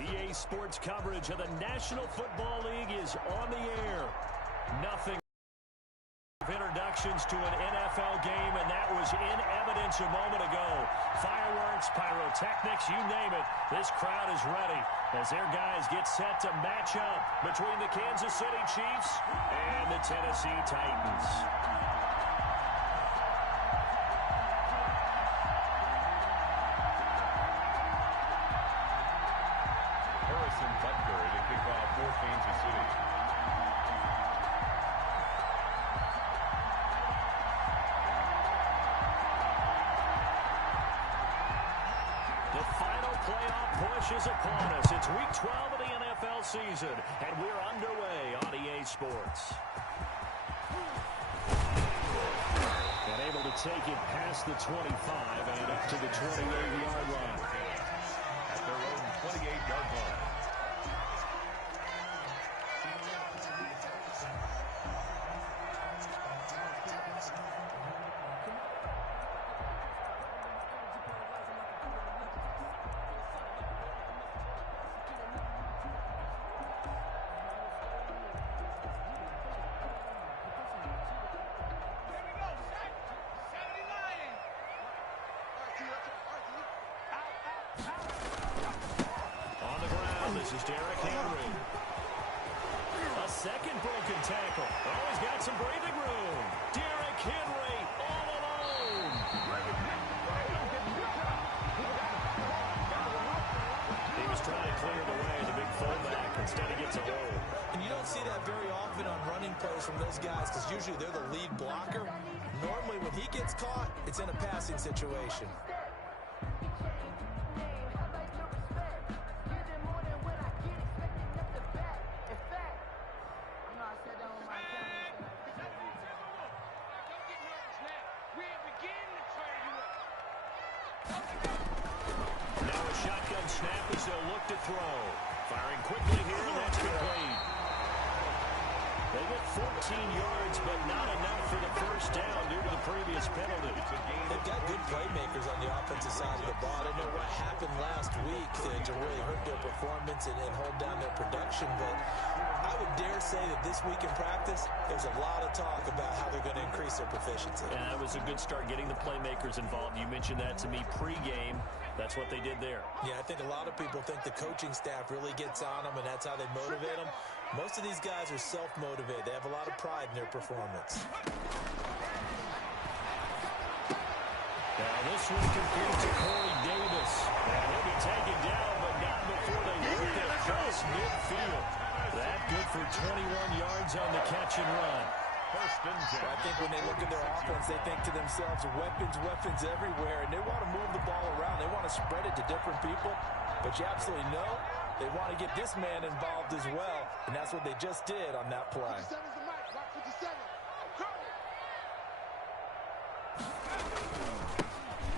EA Sports coverage of the National Football League is on the air. Nothing introductions to an NFL game, and that was in evidence a moment ago. Fireworks, pyrotechnics, you name it. This crowd is ready as their guys get set to match up between the Kansas City Chiefs and the Tennessee Titans. To kick off for Kansas City. The final playoff push is upon us. It's week 12 of the NFL season, and we're underway on EA Sports. And able to take it past the 25 and up to the 28-yard line. At their own 28-yard line. This is Derrick Henry. A second broken tackle. Oh, he's got some breathing room. Derrick Henry all alone. He was trying to clear the way, the big fullback. Instead, he gets a hole. And you don't see that very often on running plays from those guys because usually they're the lead blocker. Normally, when he gets caught, it's in a passing situation. Snap as they'll look to throw. Firing quickly here, and that's complete. They get 14 yards, but not enough for the first down due to the previous penalty. They've got good playmakers on the offensive side of the ball. I don't know what happened last week to really hurt their performance and hold down their production, but I would dare say that this week in practice, there's a lot of talk about how they're going to increase their proficiency. And that was a good start getting the playmakers involved. You mentioned that to me pregame. That's what they did there. Yeah, I think a lot of people think the coaching staff really gets on them, and that's how they motivate them. Most of these guys are self-motivated. They have a lot of pride in their performance. Now this one complete to Corey Davis. And he'll be taken down, but not before they work it across midfield. That good for 21 yards on the catch and run. I think when they look at their offense, they think to themselves, weapons everywhere, and they want to move the ball around. They want to spread it to different people, but you absolutely know they want to get this man involved as well, and that's what they just did on that play.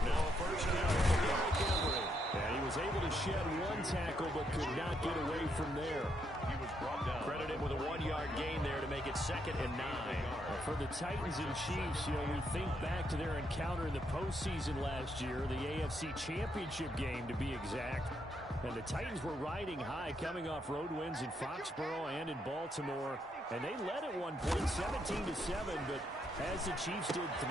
Now a first down for Derrick Henry. And he was able to shed one tackle, but could not get away from there. He was brought down. Credited with a 1-yard gain there to make it 2nd and 9. For the Titans and Chiefs, we think back to their encounter in the postseason last year, the AFC Championship game to be exact. And the Titans were riding high, coming off road wins in Foxborough and in Baltimore. And they led at one point, 17-7, but as the Chiefs did 3.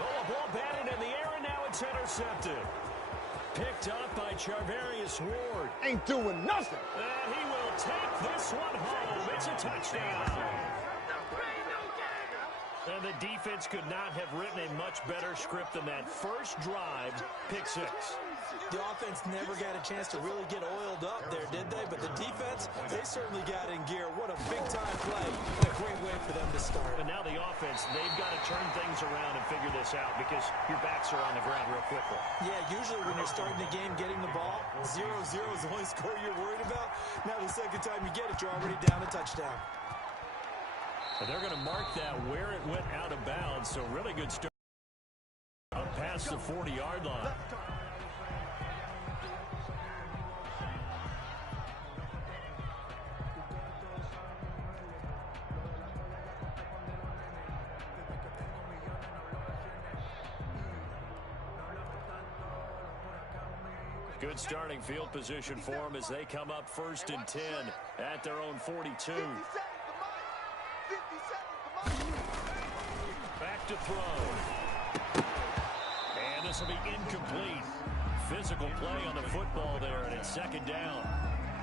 Oh, a ball batted in the air, and now it's intercepted. Picked up by Charvarius Ward. Ain't doing nothing. And he will take this one home. It's a touchdown. And the defense could not have written a much better script than that. First drive, pick 6. The offense never got a chance to really get oiled up there, did they? But the defense, they certainly got in gear. What a big-time play. And a great way for them to start. But now the offense, they've got to turn things around and figure this out because your backs are on the ground real quickly. Yeah, usually when you're starting the game getting the ball, 0-0 is the only score you're worried about. Now the second time you get it, you're already down a touchdown. And they're going to mark that where it went out of bounds, so really good start up past the 40-yard line. Good starting field position for them as they come up 1st and 10 at their own 42. Back to throw. And this will be incomplete. Physical play on the football there, and it's 2nd down.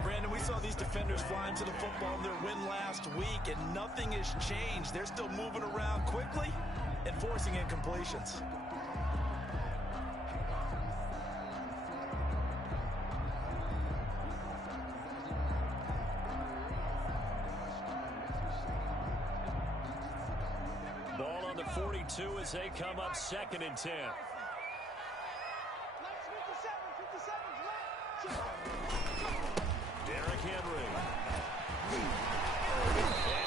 Brandon, we saw these defenders flying to the football in their win last week, and nothing has changed. They're still moving around quickly and forcing incompletions. Ball on the 42 as they come up 2nd and 10. Derrick Henry. And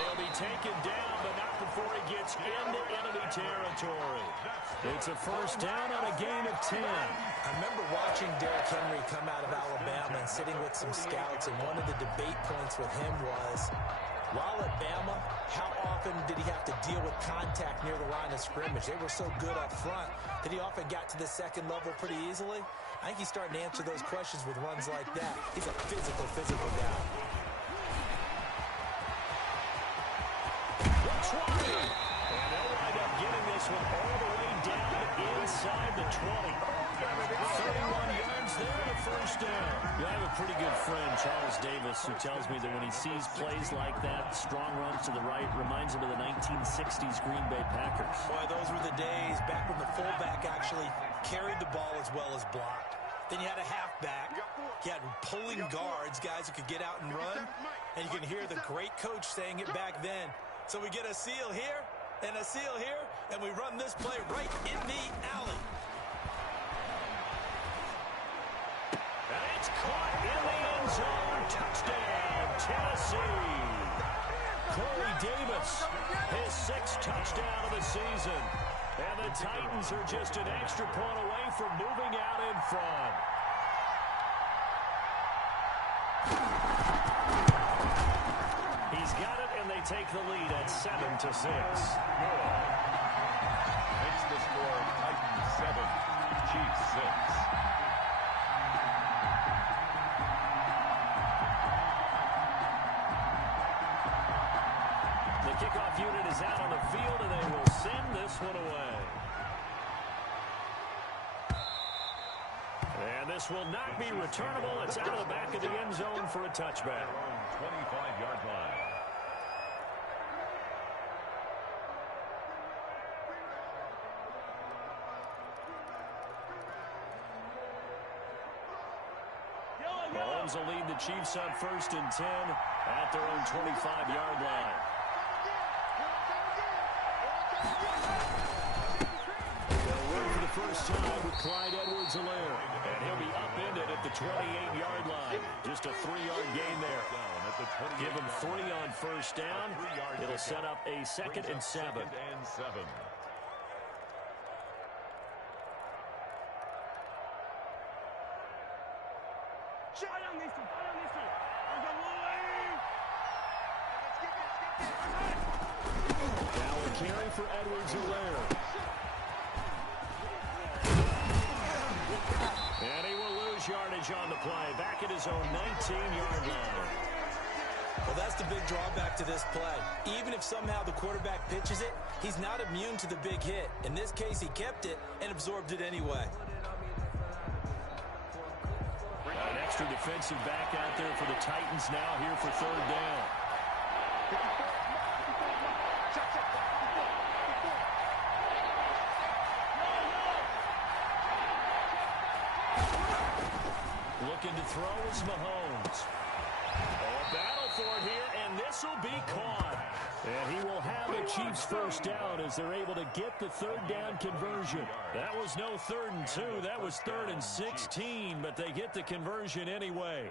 he'll be taken down, but not before he gets into enemy territory. It's a 1st down on a gain of 10. I remember watching Derrick Henry come out of Alabama and sitting with some scouts, and one of the debate points with him was, while at Bama, how often did he have to deal with contact near the line of scrimmage? They were so good up front that he often got to the 2nd level pretty easily. I think he's starting to answer those questions with runs like that. He's a physical guy. And they'll wind up getting this one all the way down inside the 20. 31 yards there, the 1st down. I have a pretty good friend, Charles Davis, who tells me that when he sees plays like that, strong runs to the right, reminds him of the 1960s Green Bay Packers. Boy, those were the days back when the fullback actually carried the ball as well as blocked. Then you had a halfback. You had pulling guards, guys who could get out and run. And you can hear the great coach saying it back then. So we get a seal here and a seal here, and we run this play right in the alley. And it's caught in the end zone. Touchdown, Tennessee. Corey Davis, his 6th touchdown of the season. And the Titans are just an extra point away from moving out in front. He's got it, and they take the lead at 7-6. Makes the score Titans 7, Chiefs 6. The kickoff unit is out on the field, and they will send this one away. And this will not be returnable. It's out of the back of the end zone for a touchback. 25-yard line. Mahomes will lead the Chiefs on 1st and 10 at their own 25-yard line. They'll run for the first time with Clyde Edwards-Helaire. And he'll be upended at the 28-yard line. Just a 3-yard gain there. Give him 3 on 1st down. It'll set up a 2nd and 7. Now a carry for Edwards-Helaire. And he will lose yardage on the play. Back at his own 19-yard line. Well, that's the big drawback to this play. Even if somehow the quarterback pitches it, he's not immune to the big hit. In this case, he kept it and absorbed it anyway. An extra defensive back out there for the Titans now here for 3rd down. Looking to throw is Mahomes. A battle for it here, and this will be caught. And he will have a Chiefs 1st down as they're able to get the 3rd down conversion. That was no 3rd and 2. That was 3rd and 16, but they get the conversion anyway.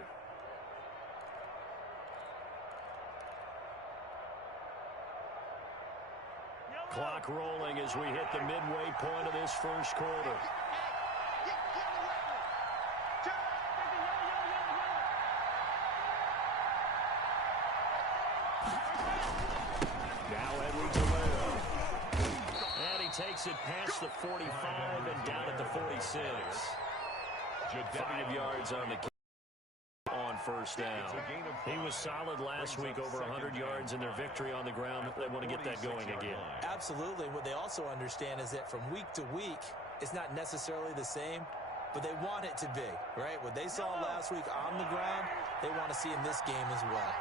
Clock rolling as we hit the midway point of this 1st quarter. Takes it past the 45 and down at the 46. 5 yards on the on first down. He was solid last week, over 100 yards in their victory on the ground. They want to get that going again. Absolutely. What they also understand is that from week to week, it's not necessarily the same, but they want it to be, right? What they saw last week on the ground, they want to see in this game as well.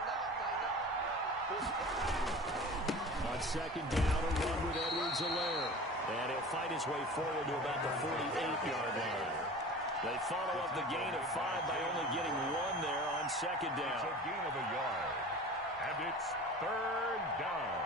On second down, a run with Edwards-Helaire. And he'll fight his way forward to about the 48-yard line. They follow up the gain of 5 by only getting 1 there on second down. It's a gain of a yard. And it's third down.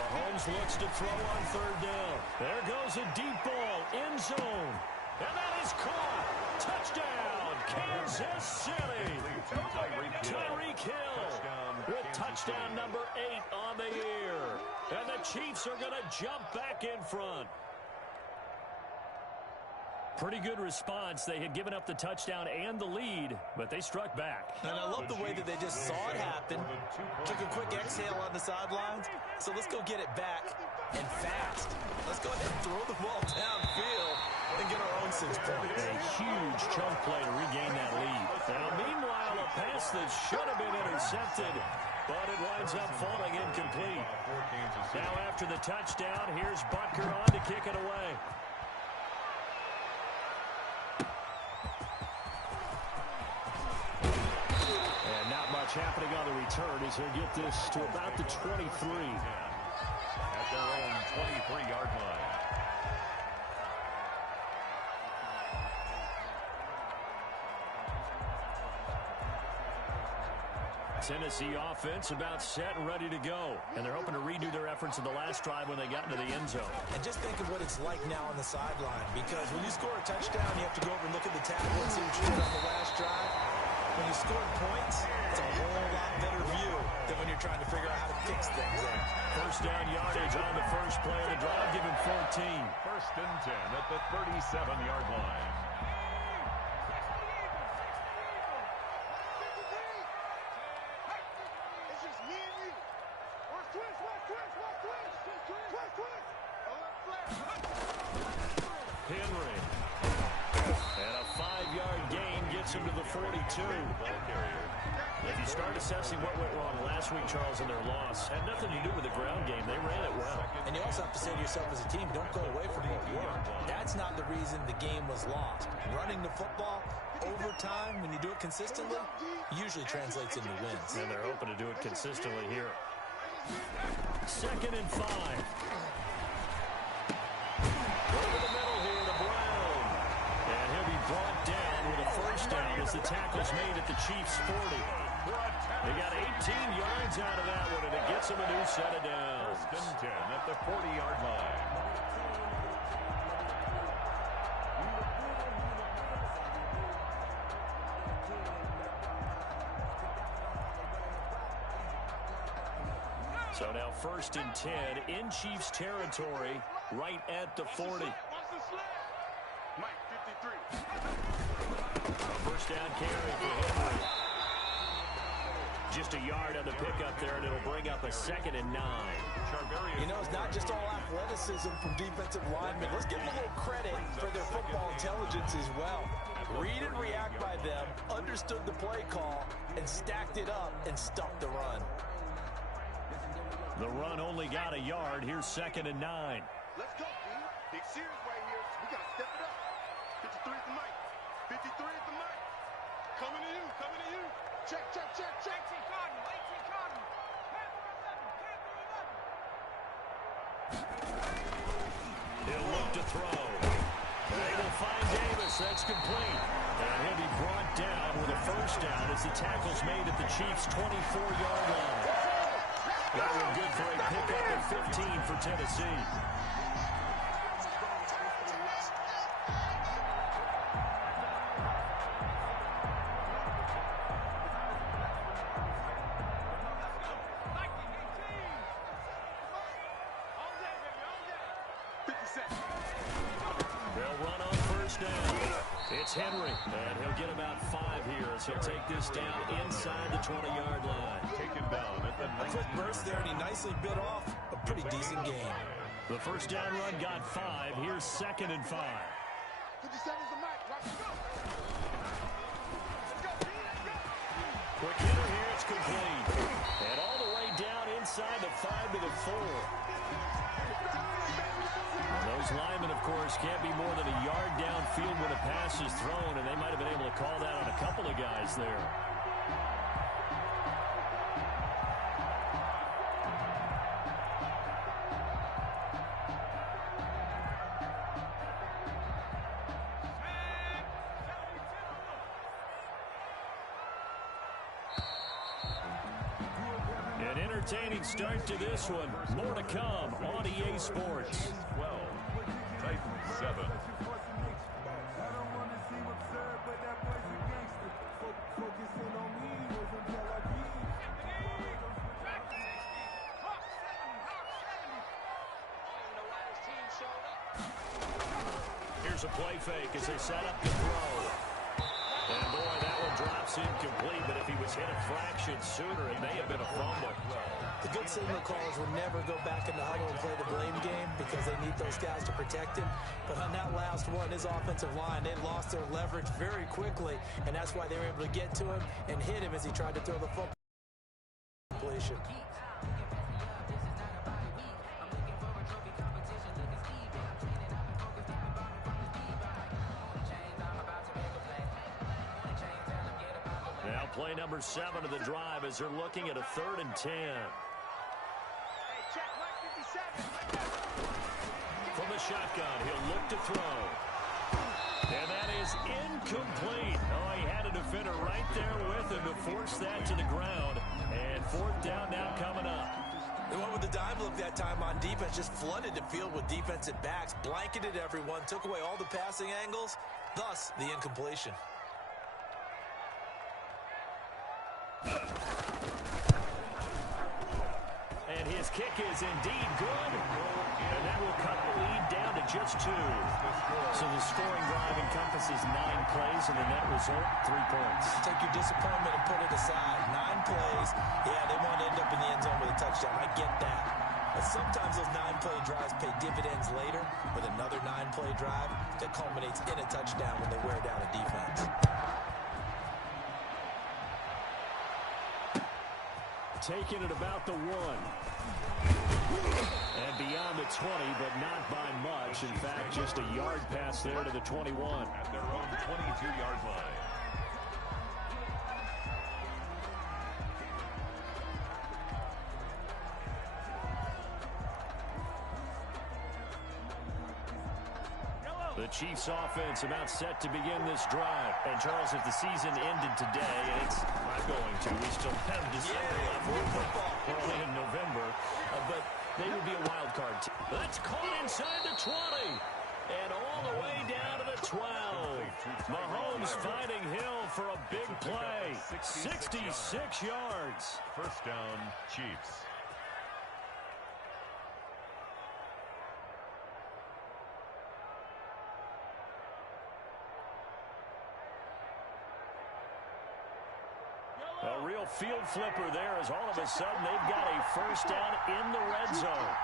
Mahomes looks to throw on third down. There goes a deep ball, end zone. And that is caught. Touchdown, Kansas City. Tyreek Hill with touchdown number 8 on the year. And the Chiefs are going to jump back in front. Pretty good response. They had given up the touchdown and the lead, but they struck back. And I love the way that they just saw it happen. Took a quick exhale on the sidelines. So let's go get it back and fast. Let's go ahead and throw the ball downfield and get our own 6 points. A huge chunk play to regain that lead. Now, meanwhile, a pass that should have been intercepted, but it winds up falling incomplete. Now, after the touchdown, here's Butker on to kick it away. And not much happening on the return as he'll get this to about the 23. At their own 23-yard line. Tennessee offense about set and ready to go. And they're hoping to redo their efforts in the last drive when they got into the end zone. And just think of what it's like now on the sideline, because when you score a touchdown, you have to go over and look at the tackle and see what you did on the last drive. When you scored points, it's a whole lot better view than when you're trying to figure out how to fix things. First down yardage on the first play of the drive. Give him 14. First and 10 at the 37-yard line. Henry. And a 5-yard gain gets him to the 42. If you start assessing what went wrong last week, Charles, in their loss, had nothing to do with the ground game. They ran it well. And you also have to say to yourself as a team, don't go away from what worked. That's not the reason the game was lost. Running the football over time, when you do it consistently, usually translates into wins. And they're hoping to do it consistently here. Second and 5. Over the middle here to Brown. And he'll be brought down with a first down as the tackle's made at the Chiefs' 40. They got 18 yards out of that one, and it gets them a new set of downs. First and 10 at the 40-yard line. So now first and 10 in Chiefs territory, right at the 40. First down carry for Henry. Just a yard on the pickup there, and it'll bring up a second and 9. You know, it's not just all athleticism from defensive linemen. Let's give them a little credit for their football intelligence as well. Read and react by them, understood the play call, and stacked it up and stuffed the run. The run only got a yard. Here's second and 9. Let's go, D. Big series right here. We got to step it up. 53 at the mic. 53 at the mic. Coming to you. Coming to you. Check, check, check, check. 18 Cardinal. 18 Cardinal. He'll look to throw. They will find Davis. That's complete. And he'll be brought down with a first down as the tackle's made at the Chiefs' 24-yard line. That one good for a pickup at 15 for Tennessee. They'll run on first down. It's Henry, and he'll get about 5 here as he'll take this down inside the 20-yard line. Taken down at the 19. A quick burst there, and he nicely bit off a pretty decent game. The first down run got 5. Here's 2nd and 5. 57's the mic. Watch it go. Let's go. Quick hitter here. It's complete. And all the way down inside the 5 to the 4. And those linemen, of course, can't be more than a yard downfield when a pass is thrown, and they might have been able to call that on a couple of guys there. An entertaining start to this one. More to come on EA Sports. 12. Titans 7. Here's a play fake as they set up the throw. And boy, that one drops incomplete, but if he was hit a fraction sooner, it may have been a fumble. The good signal callers will never go back in the huddle and play the blame game because they need those guys to protect him. But on that last one, his offensive line, they lost their leverage very quickly, and that's why they were able to get to him and hit him as he tried to throw the football. Completion. Now play number 7 of the drive as they're looking at a 3rd and 10. From the shotgun, he'll look to throw. And that is incomplete. Oh, he had a defender right there with him to force that to the ground. And 4th down now coming up. They went with the dime look that time on defense, just flooded the field with defensive backs, blanketed everyone, took away all the passing angles, thus the incompletion. And his kick is indeed good. And that will cut the lead down to just 2. So the scoring drive encompasses 9 plays, and the net result, 3 points. Take your disappointment and put it aside. 9 plays. Yeah, they want to end up in the end zone with a touchdown. I get that. But sometimes those 9-play drives pay dividends later with another 9-play drive that culminates in a touchdown when they wear down a defense. Taking it about the 1. And beyond the 20, but not by much. In fact, just a yard pass there to the 21. At their own 22-yard line. The Chiefs offense about set to begin this drive. And Charles, if the season ended today, and it's not going to, we still have December left. We're only in November, but they would be a wild card team. That's caught inside the 20. And all the way down to the 12. Mahomes finding Hill for a big play. 66 yards. First down, Chiefs. A real field flipper there as all of a sudden they've got a first down in the red zone.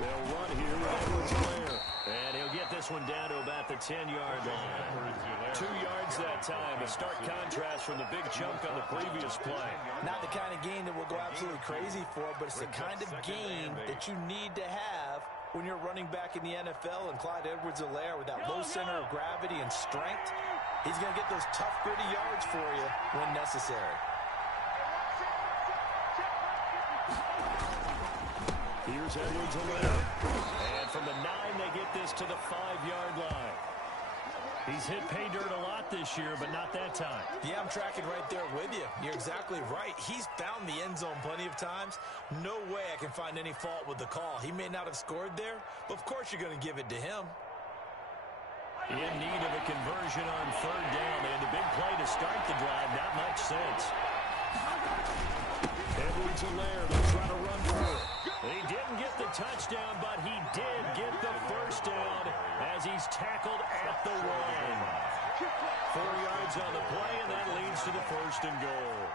They'll run here with Edwards-Helaire. And he'll get this one down to about the 10-yard line. 2 yards that time. A stark contrast from the big chunk on the previous play. Not the kind of gain that we'll go absolutely crazy for, but it's the kind of gain that you need to have when you're running back in the NFL. And Clyde Edwards-Helaire with that low center of gravity and strength, he's going to get those tough, gritty yards for you when necessary. Here's Edwards-Helaire. And from the 9, they get this to the 5-yard line. He's hit pay dirt a lot this year, but not that time. Yeah, I'm tracking right there with you. You're exactly right. He's found the end zone plenty of times. No way I can find any fault with the call. He may not have scored there, but of course you're going to give it to him. In need of a conversion on 3rd down, and a big play to start the drive. Not much sense. Edwards-Helaire, they'll try to run for it. He didn't get the touchdown, but he did get the first down as he's tackled at the 1. 4 yards on the play, and that leads to the 1st and goal.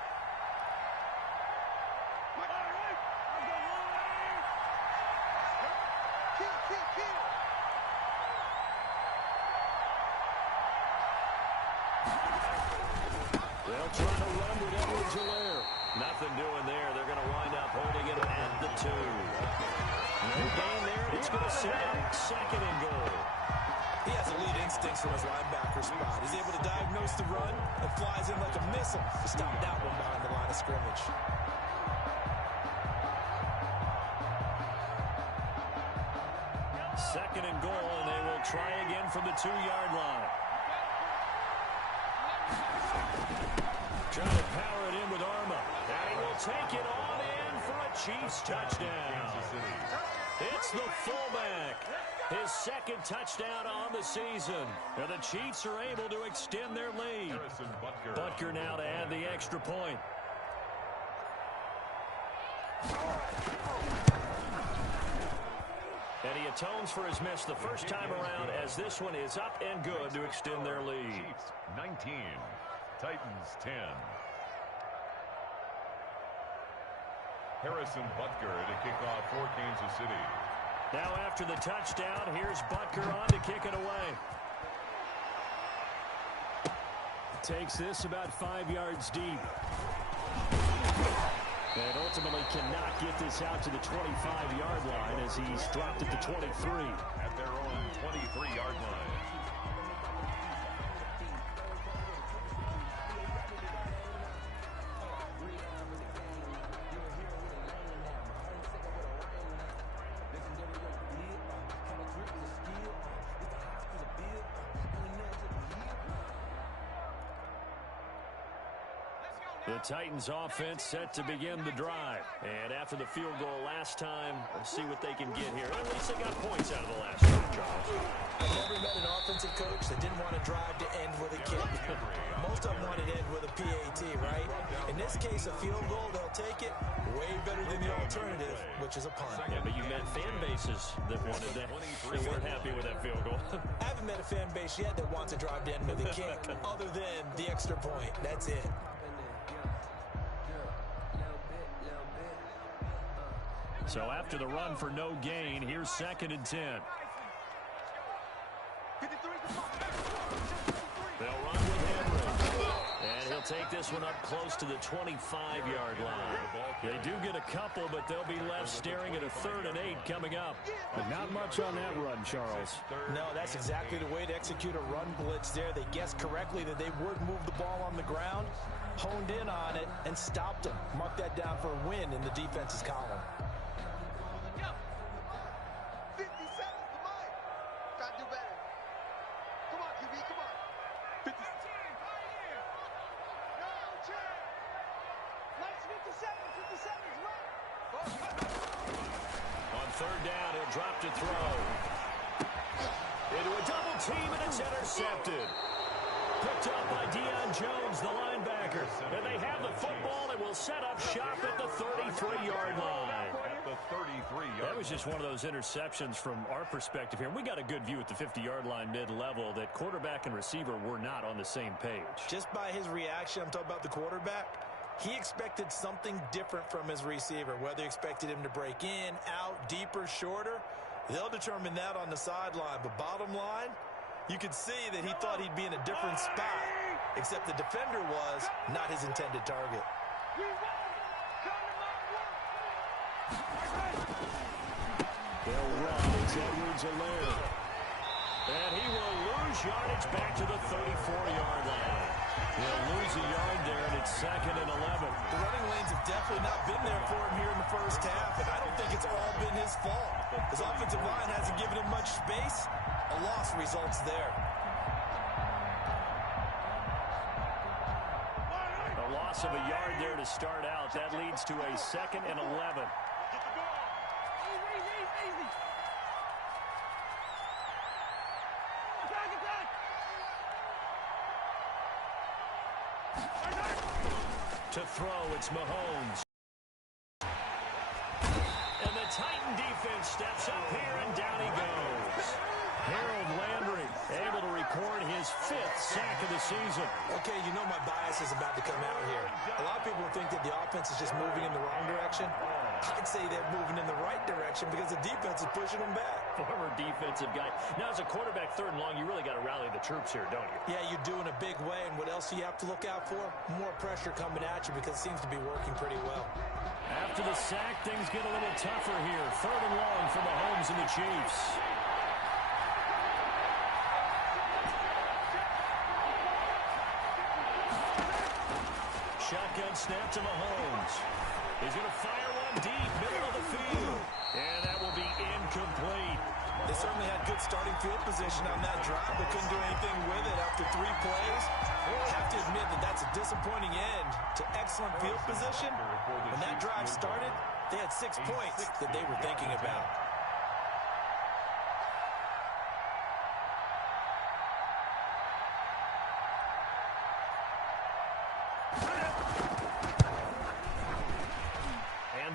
They'll try to run with Edwards-Helaire. Nothing doing there. They're going to wind up holding it at the 2. No gain there. It's going to set up 2nd and goal. He has elite instincts from his linebacker spot. He's able to diagnose the run and flies in like a missile to stop that one behind the line of scrimmage. Second and goal, and they will try again from the 2-yard line. Trying to power it in with Arma. And he will take it on in for a Chiefs touchdown. It's the fullback. His 2nd touchdown on the season. And the Chiefs are able to extend their lead. Butker now to add the extra point. And he atones for his miss the first time around as this one is up and good to extend their lead. Chiefs 19, Titans 10. Harrison Butker to kick off for Kansas City. Now after the touchdown, here's Butker on to kick it away. Takes this about 5 yards deep. And ultimately cannot get this out to the 25-yard line as he's dropped at the 23. At their own 23-yard line. The Titans offense set to begin the drive. And after the field goal last time, let's see what they can get here. At least they got points out of the last drive, Charles. I've never met an offensive coach that didn't want to drive to end with a kick. Most of them wanted to end with a PAT, right? In this case, a field goal, they'll take it. Way better than the alternative, which is a punt. Yeah, but you met fan bases that wanted that. They weren't happy with that field goal. I haven't met a fan base yet that wants to drive to end with a kick, other than the extra point. That's it. So after the run for no gain, here's 2nd and 10. They'll run with Henry. And he'll take this one up close to the 25-yard line. They do get a couple, but they'll be left staring at a 3rd and 8 coming up. But not much on that run, Charles. No, that's exactly the way to execute a run blitz there. They guessed correctly that they would move the ball on the ground, honed in on it, and stopped them. Mark that down for a win in the defense's column. On 3rd down, he'll drop to throw. Into a double team, and it's intercepted. Picked up by Deion Jones, the linebacker. And they have the football and will set up shop at the 33-yard line. At the 33-yard That was just one of those interceptions from our perspective here. We got a good view at the 50-yard line mid-level that quarterback and receiver were not on the same page. Just by his reaction, I'm talking about the quarterback, he expected something different from his receiver. Whether he expected him to break in, out, deeper, shorter, they'll determine that on the sideline. But bottom line, you could see that he thought he'd be in a different spot, except the defender was not his intended target. They'll run. It's Edwards-Helaire. And he will lose yardage back to the 34-yard line. He'll lose a yard there, and it's 2nd and 11. The running lanes have definitely not been there for him here in the first half, and I don't think it's all been his fault. His offensive line hasn't given him much space. A loss results there. A loss of a yard there to start out. That leads to a 2nd and 11. To throw, it's Mahomes. And the Titan defense steps up here, and down he goes. Harold Landry able to record his 5th sack of the season. Okay, you know my bias is about to come out here. A lot of people think that the offense is just moving in the wrong direction. I'd say they're moving in the right direction because the defense is pushing them back. Former defensive guy. Now, as a quarterback, 3rd and long, you really got to rally the troops here, don't you? Yeah, you do in a big way. And what else do you have to look out for? More pressure coming at you because it seems to be working pretty well. After the sack, things get a little tougher here. 3rd and long for Mahomes and the Chiefs. Shotgun snap to Mahomes. He's going to fire one deep, middle of the field. And that will be incomplete. They certainly had good starting field position on that drive, but couldn't do anything with it after 3 plays. I have to admit that that's a disappointing end to excellent field position. When that drive started, they had 6 points that they were thinking about.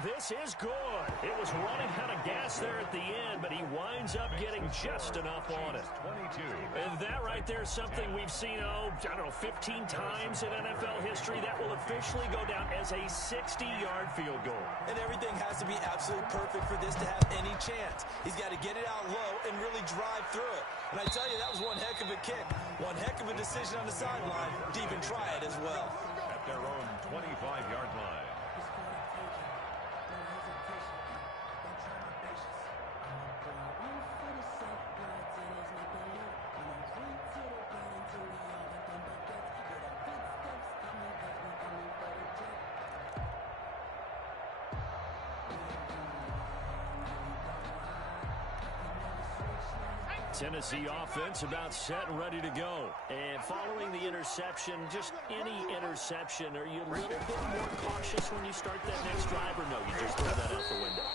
This is good. It was running out of gas there at the end, but he winds up getting just enough on it. And that right there is something we've seen, I don't know, 15 times in NFL history. That will officially go down as a 60-yard field goal. And everything has to be absolutely perfect for this to have any chance. He's got to get it out low and really drive through it. And I tell you, that was one heck of a kick. One heck of a decision on the sideline to even try it as well. At their own 25-yard line. Tennessee offense about set and ready to go. And following the interception, just any interception, are you a little bit more cautious when you start that next drive, or no, you just throw that out the window?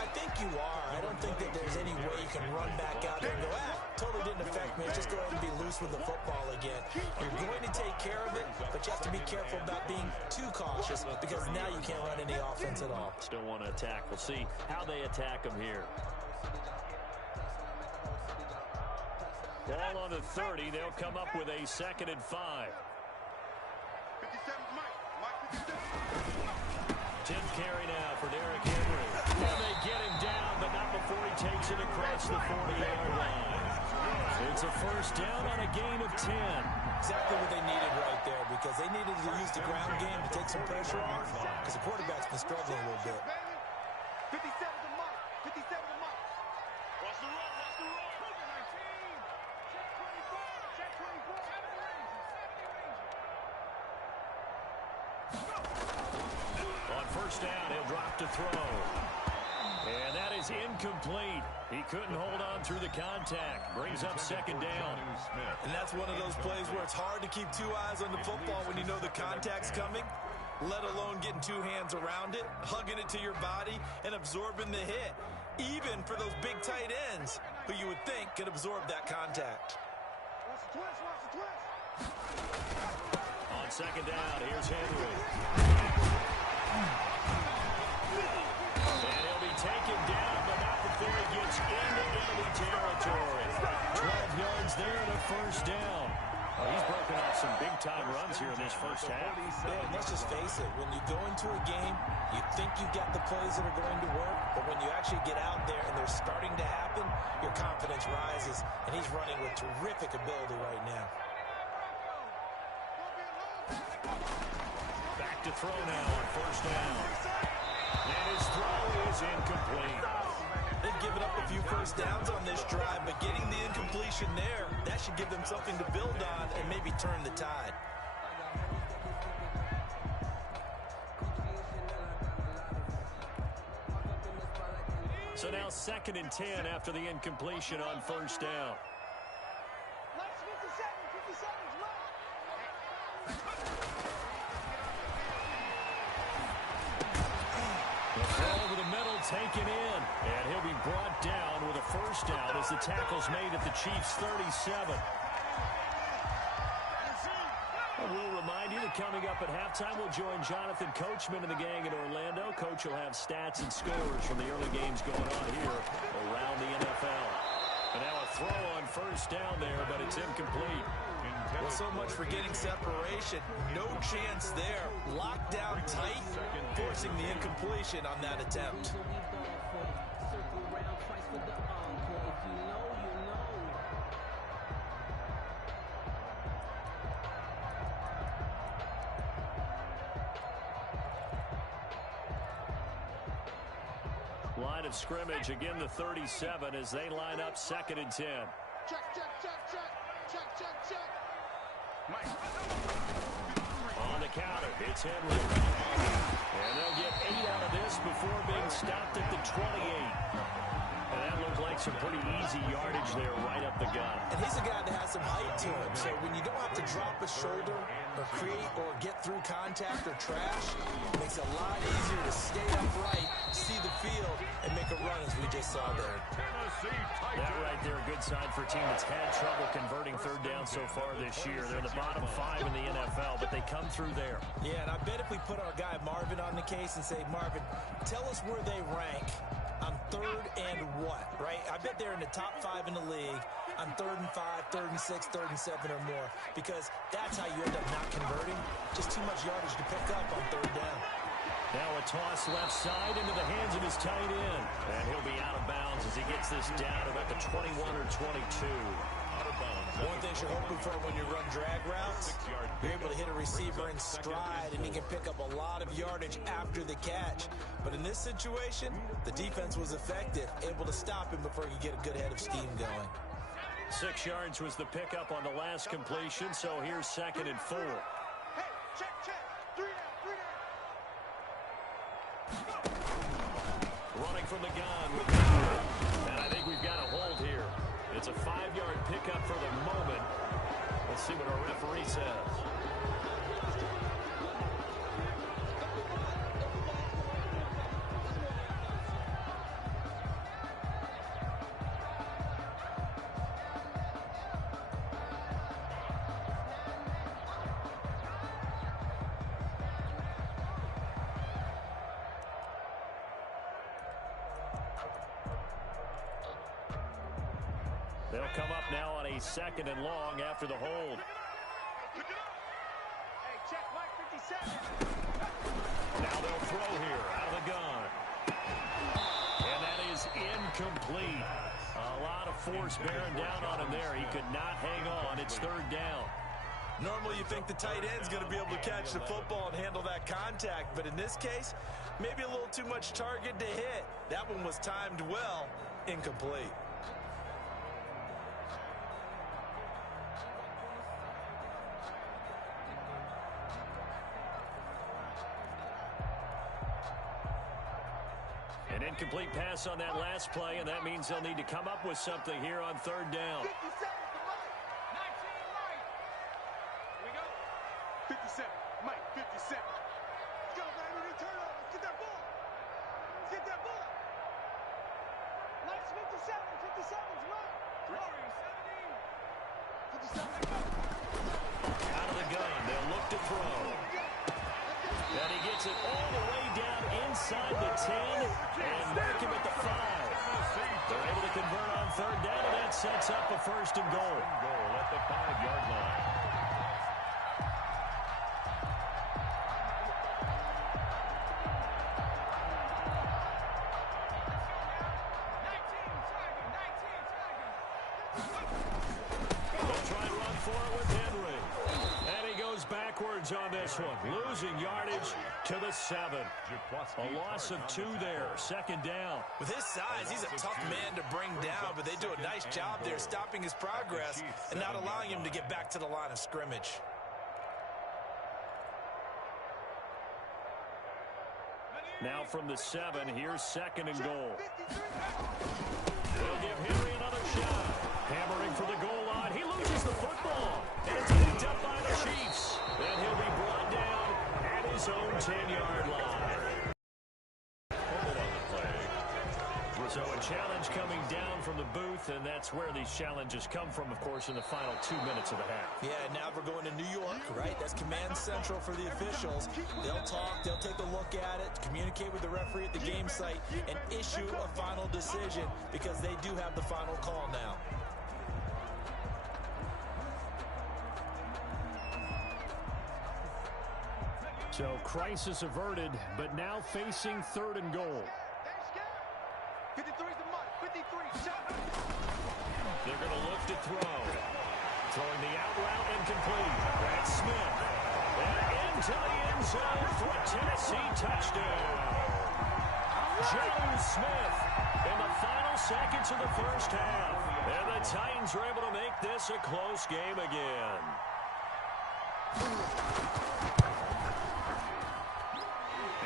I think you are. I don't think that there's any way you can run back out there and go, totally didn't affect me. Just go ahead and be loose with the football again. You're going to take care of it, but you have to be careful about being too cautious because now you can't run any offense at all. Still want to attack. We'll see how they attack them here. Ball on the 30. They'll come up with a 2nd and 5. 57's Mike. Mike 57. 10th carry now for Derrick Henry. And they get him down, but not before he takes it across the 40-yard line. It's a 1st down on a gain of 10. Exactly what they needed right there because they needed to use the ground game to take some pressure off because the quarterback's been struggling a little bit. 57 to Mike. 57 to Mike. Watch the run. Watch the run. On 1st down, he'll drop to throw. And that is incomplete. He couldn't hold on through the contact. Brings up 2nd down. And that's one of those plays where it's hard to keep 2 eyes on the football when you know the contact's coming, let alone getting 2 hands around it, hugging it to your body, and absorbing the hit. Even for those big tight ends who you would think could absorb that contact. Watch the twist. Watch the twist. On 2nd down, here's Henry. And he'll be taken down, but not before he gets into enemy territory. 12 yards there and a 1st down. Oh, he's broken off some big-time runs here in this 1st half. Yeah, and let's just face it. When you go into a game, you think you got the plays that are going to work, but when you actually get out there and they're starting to happen, your confidence rises, and he's running with terrific ability right now. Back to throw now on 1st down. And his throw is incomplete. They've given up a few 1st downs on this drive, but getting the incompletion there, that should give them something to build on and maybe turn the tide. So now 2nd and 10 after the incompletion on 1st down. Taken in, and he'll be brought down with a 1st down as the tackle's made at the Chiefs' 37. We'll remind you that coming up at halftime, we'll join Jonathan Coachman and the gang in Orlando. Coach will have stats and scores from the early games going on here around the NFL. And now a throw on first down there, but it's incomplete. Well, so much for getting separation. No chance there. Locked down tight, forcing the incompletion on that attempt. Line of scrimmage, again the 37 as they line up 2nd and 10. Check, check, check, check. Check, check, check. Mike. On the counter, it's Henry. And they'll get 8 out of this before being stopped at the 28. And that looked like some pretty easy yardage there right up the gut. And he's a guy that has some height to him. So when you don't have to drop a shoulder or create or get through contact or trash, it makes it a lot easier to stay upright, see the field, and make a run as we just saw there. That right there, a good sign for a team that's had trouble converting third down so far this year. They're in the bottom 5 in the NFL, but they come through there. Yeah, and I bet if we put our guy Marvin on the case and say, Marvin, tell us where they rank on 3rd and what, right? I bet they're in the top 5 in the league on 3rd and 5, 3rd and 6, 3rd and 7 or more, because that's how you end up not converting. Just too much yardage to pick up on 3rd down. Now a toss left side into the hands of his tight end. And he'll be out of bounds as he gets this down about the 21 or 22. One thing you're hoping for when you run drag routes, you're able to hit a receiver in stride and he can pick up a lot of yardage after the catch. But in this situation, the defense was effective, able to stop him before he could get a good head of steam going. 6 yards was the pickup on the last completion, so here's 2nd and 4. Hey, check, check. 3 down, 3 down. Running from the gun with power. And I think we've got a hold here. It's a 5-yard pickup for the moment. Let's see what our referee says. They'll come up now on a 2nd and long after the hold. Hey, check, Mike 57. Now they'll throw here out of the gun. And that is incomplete. A lot of force bearing down on him there. He could not hang on. It's 3rd down. Normally you think the tight end's going to be able to catch the football and handle that contact, but in this case, maybe a little too much target to hit. That one was timed well, incomplete. An incomplete pass on that last play, and that means they'll need to come up with something here on 3rd down. 57 to Mike. 19 right. Here we go. 57. Mike, 57. Let's go, baby. We turn over. Let's get that ball. Let's get that ball. Mike's 57. 57's Mike. 57. Out of the gun. They'll look to throw. And he gets it all the way down inside the 10 and mark him at the 5. They're able to convert on 3rd down, and that sets up a 1st and goal. Goal at the 5-yard line. They'll try to run for it with Henry. And he goes backwards on this one, losing yardage to the 7. A loss of 2 there, 2nd down. With his size, he's a tough man to bring down, but they do a nice job there stopping his progress and not allowing him to get back to the line of scrimmage. Now from the 7, here's 2nd and goal. They'll give Henry another shot. Hammering for the goal line. He loses the football. And it's picked up by the Chiefs. And he'll be brought down at his own 10-yard line. So a challenge coming down from the booth, and that's where these challenges come from, of course, in the final 2 minutes of the half. Yeah, now we're going to New York, right? That's command central for the officials. They'll talk, they'll take a look at it, communicate with the referee at the game site, and issue a final decision because they do have the final call now. So crisis averted, but now facing 3rd and goal. 53's the mark. 53. Shot. They're going to look to throw. Throwing the out route incomplete. That's Smith. And into the end zone for a Tennessee touchdown. Joe Smith in the final seconds of the first half. And the Titans are able to make this a close game again.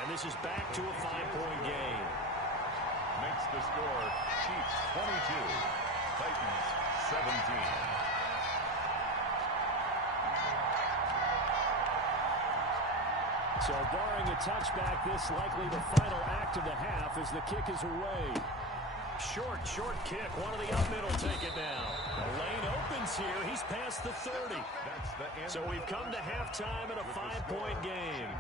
And this is back to a 5-point game. Makes the score Chiefs 22, Titans 17. So barring a touchback, this likely the final act of the half as the kick is away. Short kick. One of the up middle take it down. The lane opens here. He's past the 30. So we've come to halftime in a 5-point game.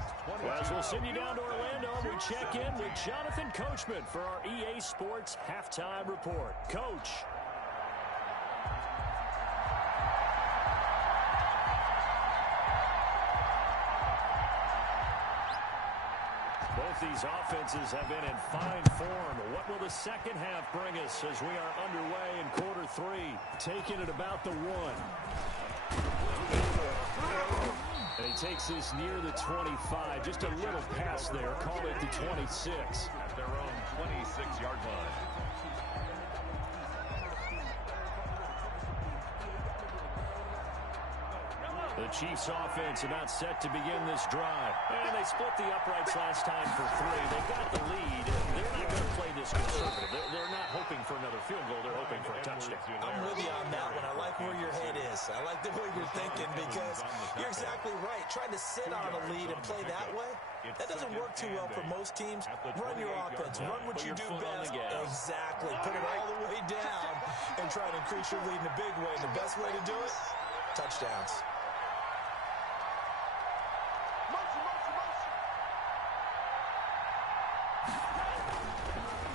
As we'll send you down to Orlando, we check in with Jonathan Coachman for our EA Sports Halftime Report. Coach. Both these offenses have been in fine form. What will the second half bring us as we are underway in quarter 3? Taking it about the 1. And he takes this near the 25. Just a little pass there. Call it the 26. At their own 26-yard line. The Chiefs offense about set to begin this drive. And they split the uprights last time for 3. They've got the lead. They're not going to play this conservative. They're not hoping for another field goal. They're hoping for a touchdown. I'm with you on that one. I like where your head is. I like the way you're thinking because you're exactly right. Trying to sit on a lead and play that way, that doesn't work too well for most teams. Run your offense. Run what you do best. Exactly. Put it all the way down and try to increase your lead in a big way. And the best way to do it, touchdowns.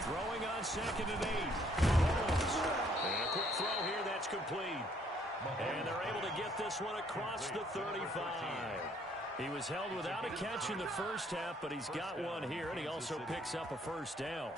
Throwing on 2nd and 8. Mahomes. And a quick throw here that's complete. And they're able to get this one across the 35. He was held without a catch in the first half, but he's got one here, and he also picks up a first down.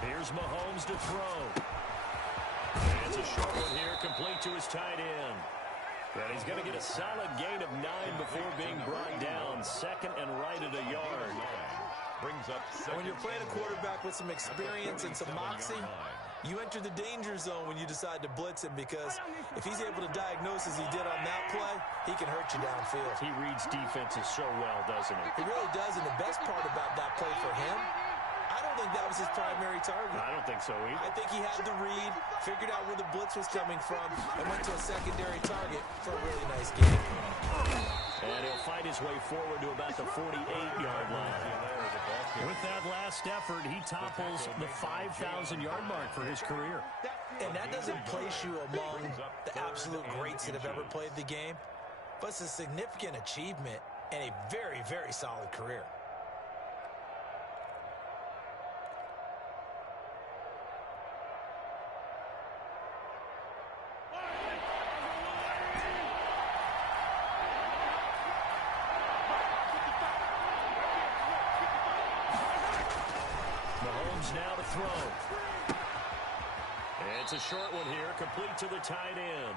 Here's Mahomes to throw. And it's a short one here, complete to his tight end. And he's going to get a solid gain of 9 before being brought down. 2nd and right at a yard. Brings up when you're playing a quarterback with some experience and some moxie, you enter the danger zone when you decide to blitz him because if he's able to diagnose as he did on that play, he can hurt you downfield. He reads defenses so well, doesn't he? He really does, and the best part about that play for him, I don't think that was his primary target. I don't think so either. I think he had the read, figured out where the blitz was coming from, and went to a secondary target for a really nice game. And he'll fight his way forward to about the 48-yard line. With that last effort, he topples the 5,000-yard mark for his career. And that doesn't place you among the absolute greats that have ever played the game, but it's a significant achievement and a very, very solid career. Now to throw. It's a short one here, complete to the tight end.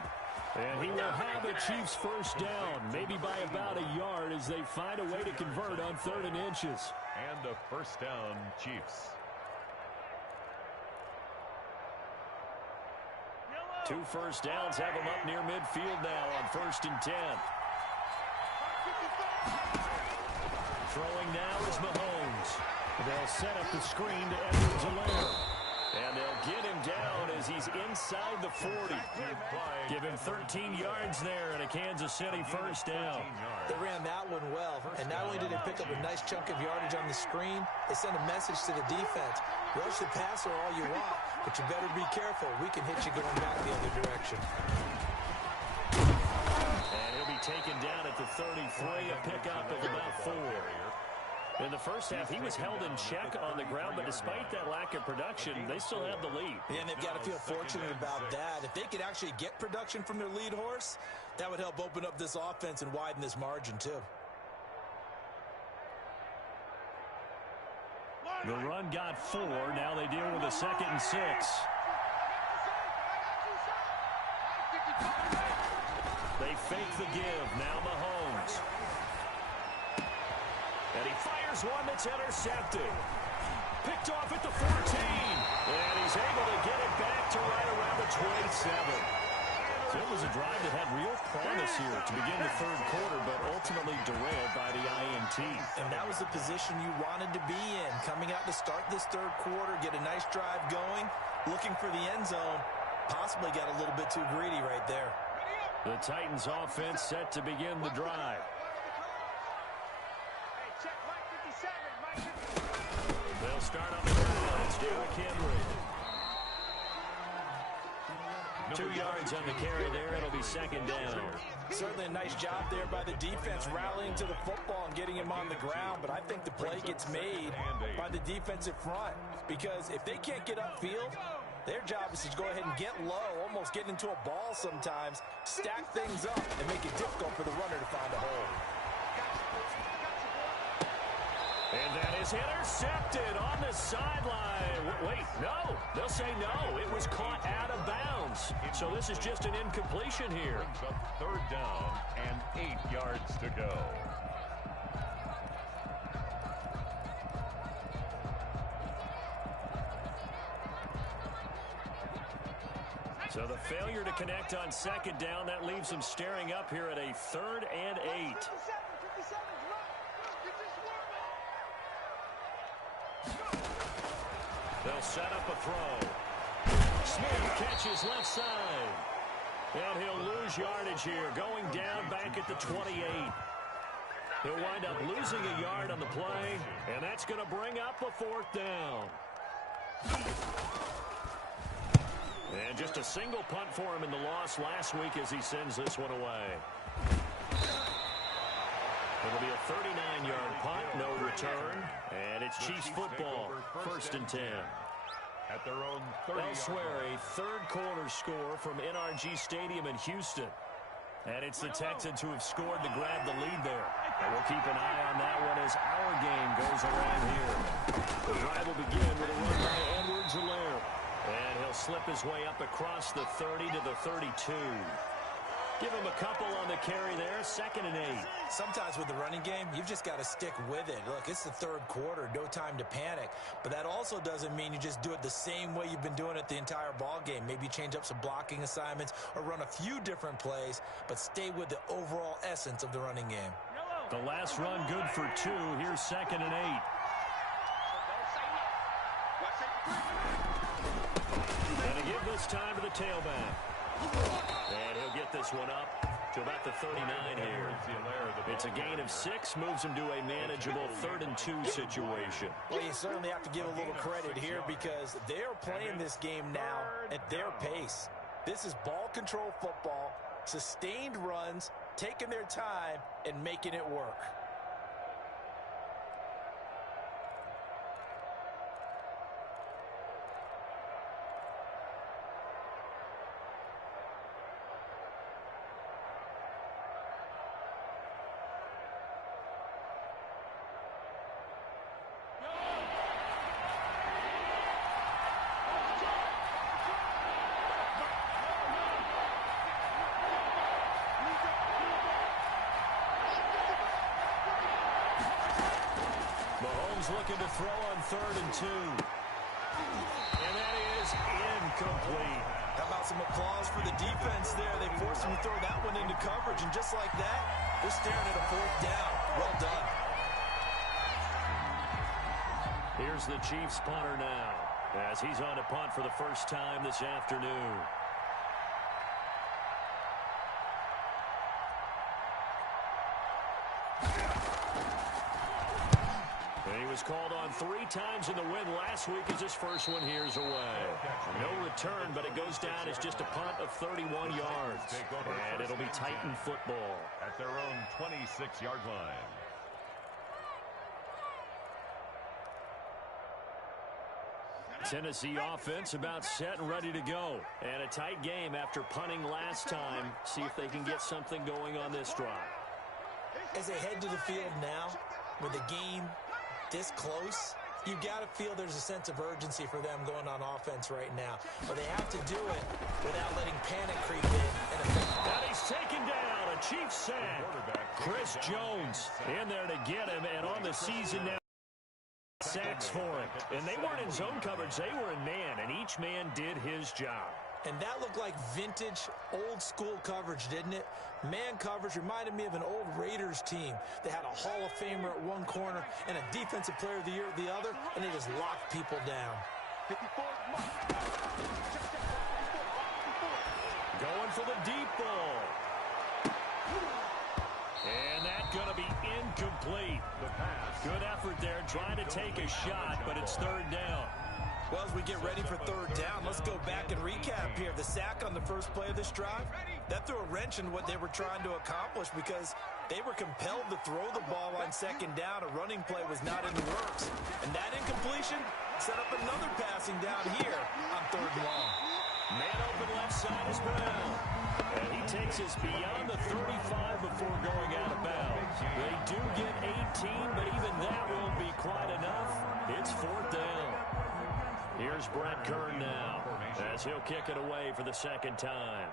And he will have a Chiefs first down, maybe by about a yard as they find a way to convert on 3rd and inches. And a first down, Chiefs. 2 first downs have him up near midfield now on 1st and 10. Throwing now is Mahomes. They'll set up the screen to Edwards-Helaire. And they'll get him down as he's inside the 40. Give him 13 yards there and a Kansas City first down. They ran that one well. And not only did they pick up a nice chunk of yardage on the screen, they sent a message to the defense. Rush the passer all you want, but you better be careful. We can hit you going back the other direction. And he'll be taken down at the 33, a pickup of about 4. In the first half, he was held in check on the ground, but despite that lack of production, they still have the lead. Yeah, and they've got to feel fortunate about that. If they could actually get production from their lead horse, that would help open up this offense and widen this margin, too. The run got 4. Now they deal with a 2nd and 6. They fake the give. Now Mahomes. And he fires one that's intercepted. Picked off at the 14. And he's able to get it back to right around the 27. So it was a drive that had real promise here to begin the 3rd quarter, but ultimately derailed by the INT. And that was the position you wanted to be in. Coming out to start this 3rd quarter, get a nice drive going, looking for the end zone. Possibly got a little bit too greedy right there. The Titans offense set to begin the drive. They'll start on the ground. It's Derrick Henry. 2 yards on the carry there. It'll be 2nd down. Certainly a nice job there by the defense rallying to the football and getting him on the ground, but I think the play gets made by the defensive front because if they can't get upfield, their job is to go ahead and get low, almost get into a ball sometimes, stack things up, and make it difficult for the runner to find a hole. And that is intercepted on the sideline. Wait, no. They'll say no. It was caught out of bounds. So this is just an incompletion here. 3rd down and 8 yards to go. So the failure to connect on 2nd down, that leaves them staring up here at a 3rd and 8. They'll set up a throw. Smith catches left side. And he'll lose yardage here, going down back at the 28. He'll wind up losing a yard on the play, and that's going to bring up a 4th down. And just a single punt for him in the loss last week as he sends this one away. It'll be a 39-yard punt, no return, and it's Chiefs football, 1st and 10. At their own 30. Elsewhere, a 3rd quarter score from NRG Stadium in Houston. And it's the Texans who have scored to grab the lead there. And we'll keep an eye on that one as our game goes around here. The drive will begin with a run by Edwards-Helaire. And he'll slip his way up across the 30 to the 32. Give him a couple on the carry there, 2nd and 8. Sometimes with the running game, you've just got to stick with it. Look, it's the 3rd quarter, no time to panic. But that also doesn't mean you just do it the same way you've been doing it the entire ball game. Maybe change up some blocking assignments or run a few different plays, but stay with the overall essence of the running game. The last run good for 2. Here's 2nd and 8. And to give this time to the tailback. And he'll get this one up to about the 39 here. It's a gain of 6, moves him to a manageable 3rd and 2 situation. Well, you certainly have to give a little credit here because they're playing this game now at their pace. This is ball control football, sustained runs, taking their time, and making it work. Looking to throw on 3rd and 2. And that is incomplete. How about some applause for the defense there? They forced him to throw that one into coverage, and just like that, they're staring at a 4th down. Well done. Here's the Chiefs punter now, as he's on to punt for the first time this afternoon. He was called on 3 times in the win last week as his first one here's away. No return, but it goes down as just a punt of 31 yards. And it'll be Titan football. At their own 26-yard line. Tennessee offense about set and ready to go. And a tight game after punting last time. See if they can get something going on this drive. As they head to the field now, with the game this close, you got to feel there's a sense of urgency for them going on offense right now. But they have to do it without letting panic creep in. And he's taken down. A Chiefs sack. Chris Jones in there to get him, and on the season now, sacks for him. And they weren't in zone coverage. They were in man, and each man did his job. And that looked like vintage, old-school coverage, didn't it? Man coverage reminded me of an old Raiders team. They had a Hall of Famer at one corner and a Defensive Player of the Year at the other, and they just locked people down. Going for the deep ball. And that's going to be incomplete. Good effort there, trying to take a shot, but it's 3rd down. Well, as we get ready for 3rd down, let's go back and recap here. The sack on the first play of this drive, that threw a wrench in what they were trying to accomplish because they were compelled to throw the ball on 2nd down. A running play was not in the works. And that incompletion set up another passing down here on 3rd and long. Man open left side is Brown. And he takes us beyond the 35 before going out of bounds. They do get 18, but even that won't be quite enough. It's 4th down. Here's Brett Kern now, as he'll kick it away for the 2nd time.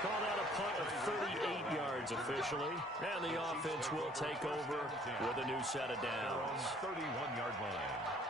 Call that a punt of 38 yards officially, and the offense will take over with a new set of downs. 31-yard line.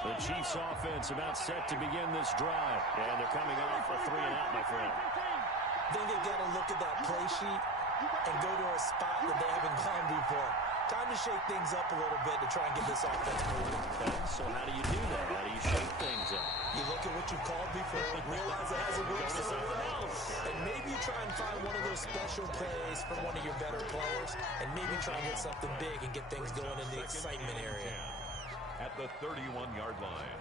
The Chiefs offense about set to begin this drive, and they're coming off a 3-and-out, my friend. I think they've got to look at that play sheet and go to a spot that they haven't gone before. Time to shake things up a little bit to try and get this offense moving. Okay, so how do you do that? How do you shake things up? You look at what you called before, realize it hasn't worked so well, and maybe you try and find one of those special plays from one of your better players, and maybe try and get something big and get things going in the excitement area. At the 31-yard line.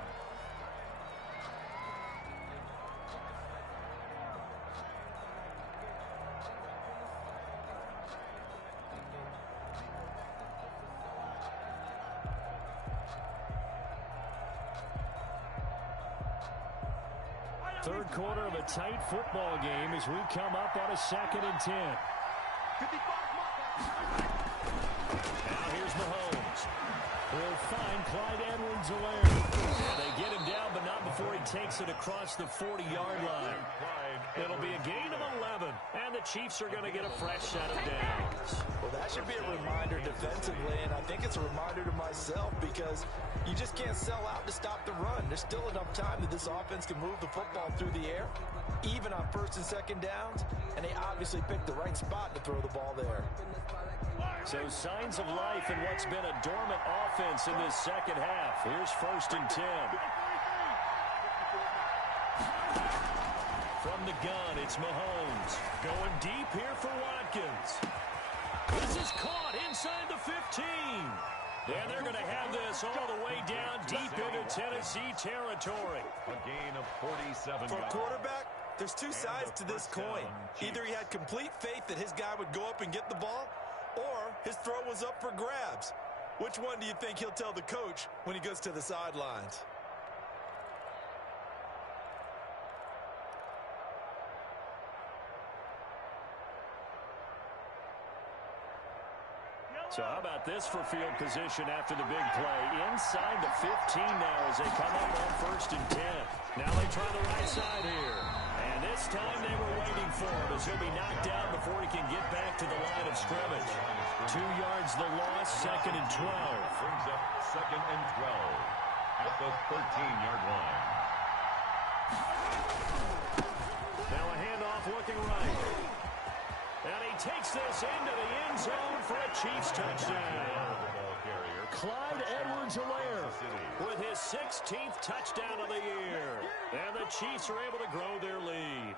Third quarter of a tight football game as we come up on a 2nd and 10. Now here's Mahomes. He'll find Clyde Edwards-Helaire. And they get him down, but not before he takes it across the 40-yard line. It'll be a gain of 11, and the Chiefs are going to get a fresh set of downs. Well, that should be a reminder defensively, and I think it's a reminder to myself because you just can't sell out to stop the run. There's still enough time that this offense can move the football through the air, even on 1st and 2nd downs, and they obviously picked the right spot to throw the ball there. So signs of life in what's been a dormant offense in this 2nd half. Here's 1st and 10. From the gun, it's Mahomes. Going deep here for Watkins. This is caught inside the 15. And they're going to have this all the way down deep into Tennessee territory. A gain of 47 For a yards. quarterback, there's two sides to this coin. Either he had complete faith that his guy would go up and get the ball, or his throw was up for grabs. Which one do you think he'll tell the coach when he goes to the sidelines? So how about this for field position after the big play? Inside the 15 now as they come up on 1st and 10. Now they try the right side here. And this This time they were waiting for him as he'll be knocked down before he can get back to the line of scrimmage. 2 yards the loss, 2nd and 12. Brings up 2nd and 12 at the 13-yard line. Now a handoff looking right. And he takes this into the end zone for a Chiefs touchdown. Clyde Edwards-Helaire with his 16th touchdown of the year. And the Chiefs are able to grow their lead.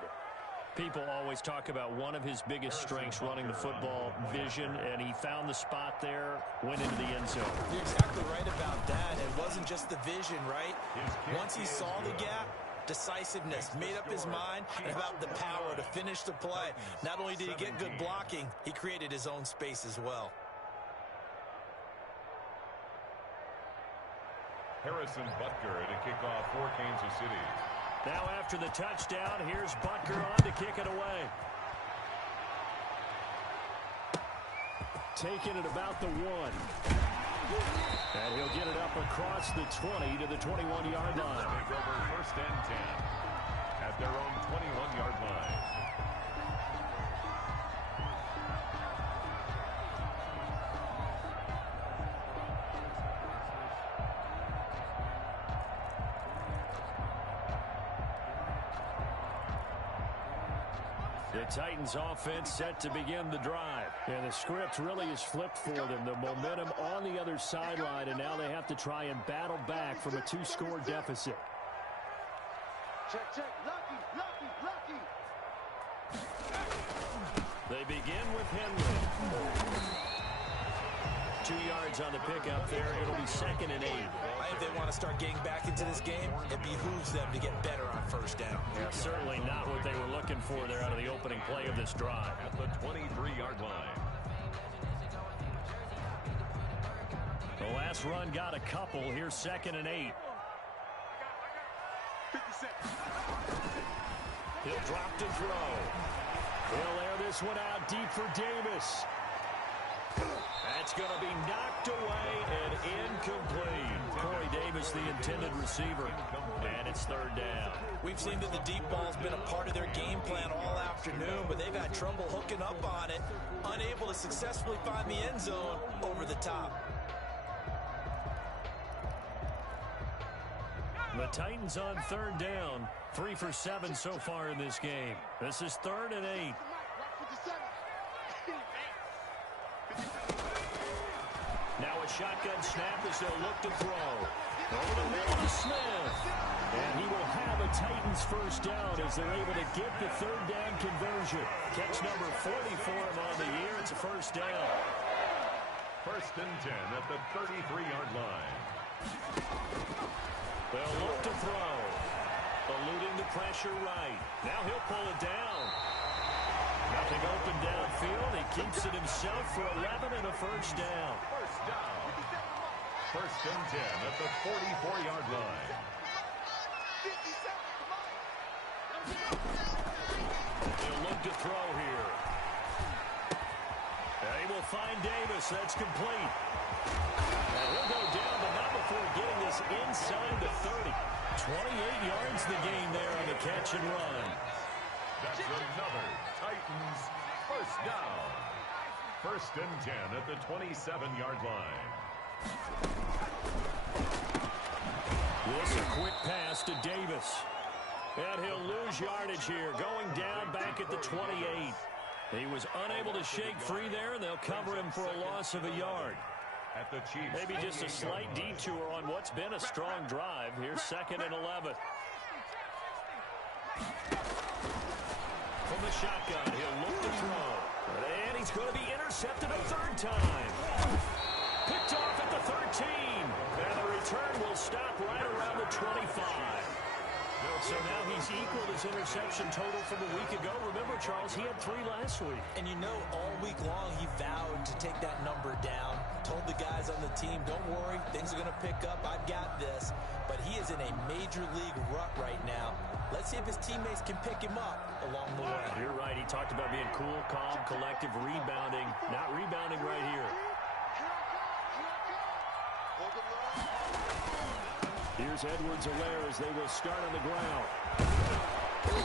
People always talk about one of his biggest strengths running the football, vision, and he found the spot there, went into the end zone. You're exactly right about that. It wasn't just the vision, right? Once he saw the gap, decisiveness, made up his mind, and about the power to finish the play. Not only did he get good blocking, he created his own space as well. Harrison Butker to kick off for Kansas City. Now after the touchdown, here's Butker on to kick it away. Taking it about the 1. And he'll get it up across the 20 to the 21-yard line. Take over 1st and 10 at their own 21-yard line. The Titans offense set to begin the drive. And the script really is flipped for them. The momentum on the other sideline, and now they have to try and battle back from a 2-score deficit. Check, check. Lucky, lucky, lucky. They begin with Henry. 2 yards on the pickup there. It'll be 2nd and 8. I think they want to start getting back into this game. It behooves them to get better on 1st down. Yeah, certainly not what they were looking for there out of the opening play of this drive. At the 23-yard line. The last run got a couple. Here's 2nd and 8. 50 seconds. He'll drop to throw. He'll air this one out deep for Davis. That's going to be knocked away and incomplete. Corey Davis, the intended receiver, and it's 3rd down. We've seen that the deep ball's been a part of their game plan all afternoon, but they've had trouble hooking up on it, unable to successfully find the end zone over the top. The Titans on 3rd down, 3 for 7 so far in this game. This is 3rd and 8. Now a shotgun snap as they'll look to throw. Over the middle to Smith. And he will have a Titans 1st down as they're able to get the 3rd down conversion. Catch number 40 for him on the year. It's a 1st down. 1st and 10 at the 33-yard line. They'll look to throw. Eluding the pressure right. Now he'll pull it down. Nothing open downfield. He keeps it himself for 11 and a 1st down. 1st down. 1st and 10 at the 44-yard line. He'll look to throw here. They will find Davis. That's complete. And he'll go down, but not before getting this inside the 30. 28 yards the gain there on the catch and run. That's another Titans 1st down. 1st and 10 at the 27-yard line. This a quick pass to Davis. And he'll lose yardage here, going down back at the 28. He was unable to shake free there, and they'll cover him for a loss of a yard. At the Chiefs. Maybe just a slight detour on what's been a strong drive. Here's 2nd and 11. From the shotgun, he'll look to throw. And he's going to be intercepted a 3rd time. Picked off at the 13. And the return will stop right around the 25. So now he's equaled his interception total from a week ago. Remember, Charles, he had 3 last week. And you know, all week long he vowed to take that number down. Told the guys on the team, don't worry, things are going to pick up. I've got this. But he is in a major league rut right now. Let's see if his teammates can pick him up along the way. You're right. He talked about being cool, calm, collective, rebounding. Not rebounding right here. Here's Edwards-Helaire as they will start on the ground.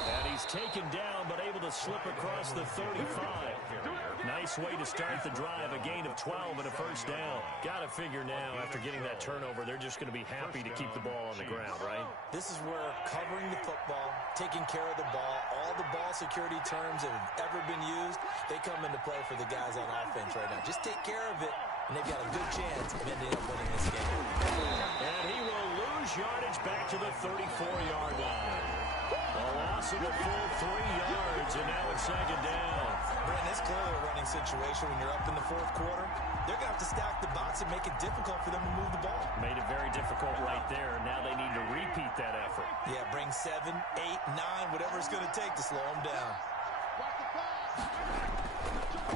And he's taken down, but able to slip across the 35. Nice way to start the drive, a gain of 12 and a first down. Got to figure now, after getting that turnover, they're just going to be happy to keep the ball on the ground, right? This is where covering the football, taking care of the ball, all the ball security terms that have ever been used, they come into play for the guys on offense right now. Just take care of it, and they've got a good chance of ending up winning this game. And he will lose yardage back to the 34-yard line. A loss of the full 3 yards, and now it's second down. Brandon, it's clearly a running situation when you're up in the fourth quarter. They're going to have to stack the box and make it difficult for them to move the ball. Made it very difficult right there. Now they need to repeat that effort. Yeah, bring 7, 8, 9, whatever it's going to take to slow them down.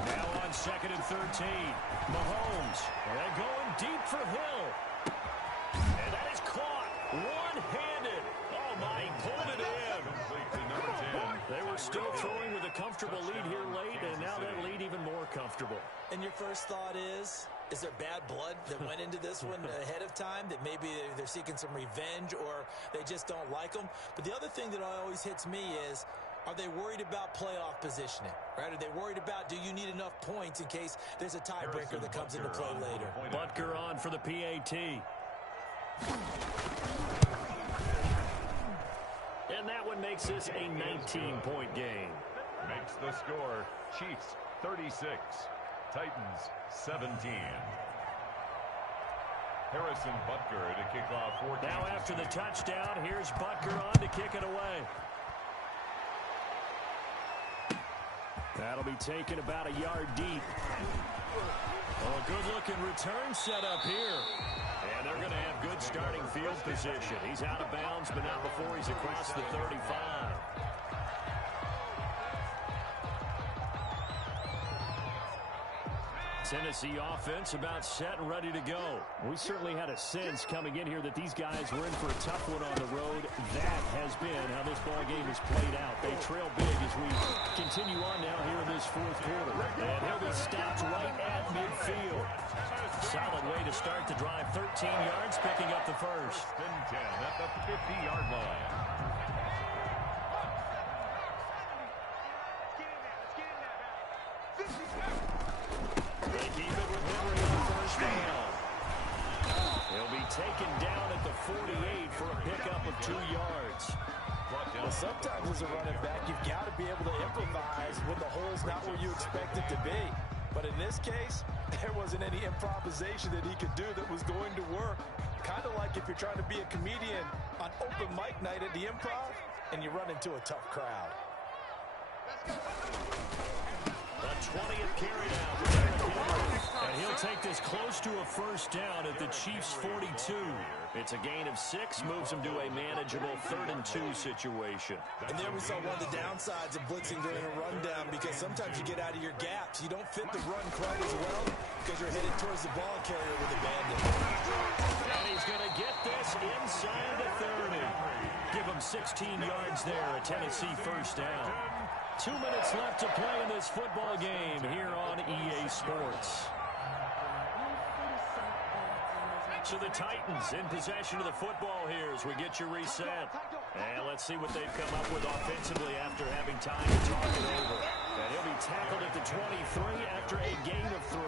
Now on second and 13. Mahomes. They're going deep for Hill. And that is caught one-handed. Oh, my, he pulled it in. They were still throwing with a comfortable lead here late, and now that lead even more comfortable. And your first thought is there bad blood that went into this one ahead of time, that maybe they're seeking some revenge or they just don't like them? But the other thing that always hits me is, are they worried about playoff positioning? Right? Are they worried about, do you need enough points in case there's a tiebreaker that comes into play later? Butker on for the PAT. And that one makes this a 19-point game. Makes the score Chiefs 36, Titans 17. Harrison Butker to kick off 14. Now after the touchdown, here's Butker on to kick it away. That'll be taken about a yard deep. Oh, a good-looking return set up here. And they're going to have good starting field position. He's out of bounds, but not before he's across the 35. Tennessee offense about set and ready to go. We certainly had a sense coming in here that these guys were in for a tough one on the road. That has been how this ball game has played out. They trail big as we continue on now here in this fourth quarter. And he'll be stopped right at midfield. Solid way to start the drive. 13 yards, picking up the first. First and 10 at the 50-yard line. They keep it with Henry on first down. He'll be taken down at the 48 for a pickup of 2 yards. Well, sometimes as a running back, you've got to be able to improvise when the hole's not where you expect it to be. But in this case, there wasn't any improvisation that he could do that was going to work. Kind of like if you're trying to be a comedian on open mic night at the Improv and you run into a tough crowd. The 20th carry now for Derrick Henry. And he'll take this close to a first down at the Chiefs' 42. It's a gain of 6, moves him to a manageable 3rd and 2 situation. And there we saw one of the downsides of blitzing during a rundown, because sometimes you get out of your gaps. You don't fit the run quite as well because you're headed towards the ball carrier with a bandit. And he's going to get this inside the 30. Give him 16 yards there, a Tennessee first down. 2 minutes left to play in this football game here on EA Sports. So the Titans in possession of the football here as we get you reset. And let's see what they've come up with offensively after having time to talk it over. And he'll be tackled at the 23 after a gain of 3.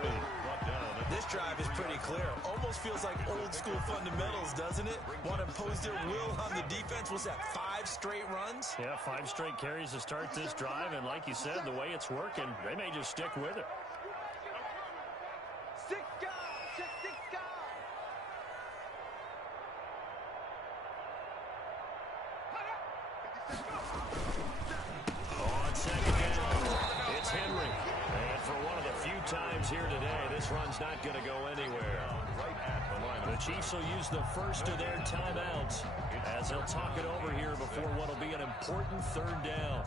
This drive is pretty clear. Almost feels like old school fundamentals, doesn't it? Want to impose their will on the defense. What's that, 5 straight runs? Yeah, 5 straight carries to start this drive. And like you said, the way it's working, they may just stick with it. On second down, it's Henry. And for one of the few times here today, this run's not going to go anywhere. The Chiefs will use the first of their timeouts as they'll talk it over here before what will be an important 3rd down.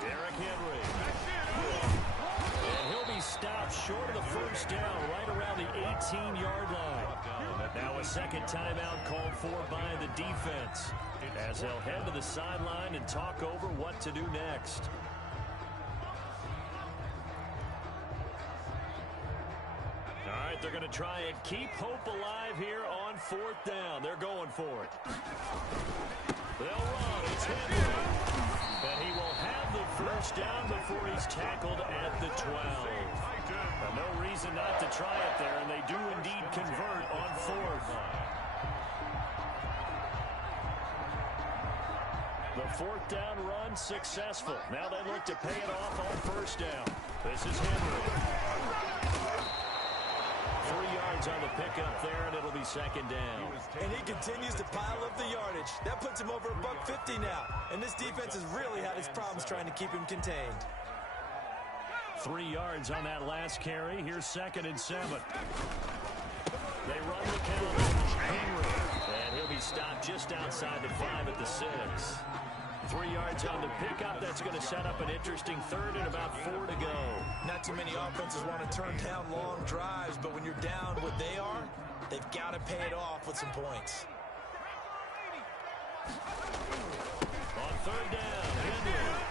Derrick Henry. And he'll be stopped short of the first down right around the 18-yard line. Now a second timeout called for by the defense as they'll head to the sideline and talk over what to do next. All right, they're going to try and keep hope alive here on 4th down. They're going for it. They'll run. It's Henry. And he will have the first down before he's tackled at the 12. No reason not to try it there, and they do indeed convert on 4th. The 4th down run successful. Now they look to pay it off on 1st down. This is Henry. 3 yards on the pickup there, and it'll be 2nd down. And he continues to pile up the yardage. That puts him over $150 now. And this defense has really had its problems trying to keep him contained. 3 yards on that last carry. Here's 2nd and 7. They run the count. Henry. And he'll be stopped just outside the 5 at the 6. 3 yards on the pickup. That's going to set up an interesting 3rd and about 4 to go. Not too many offenses want to turn down long drives, but when you're down what they are, they've got to pay it off with some points. On 3rd down, Henry.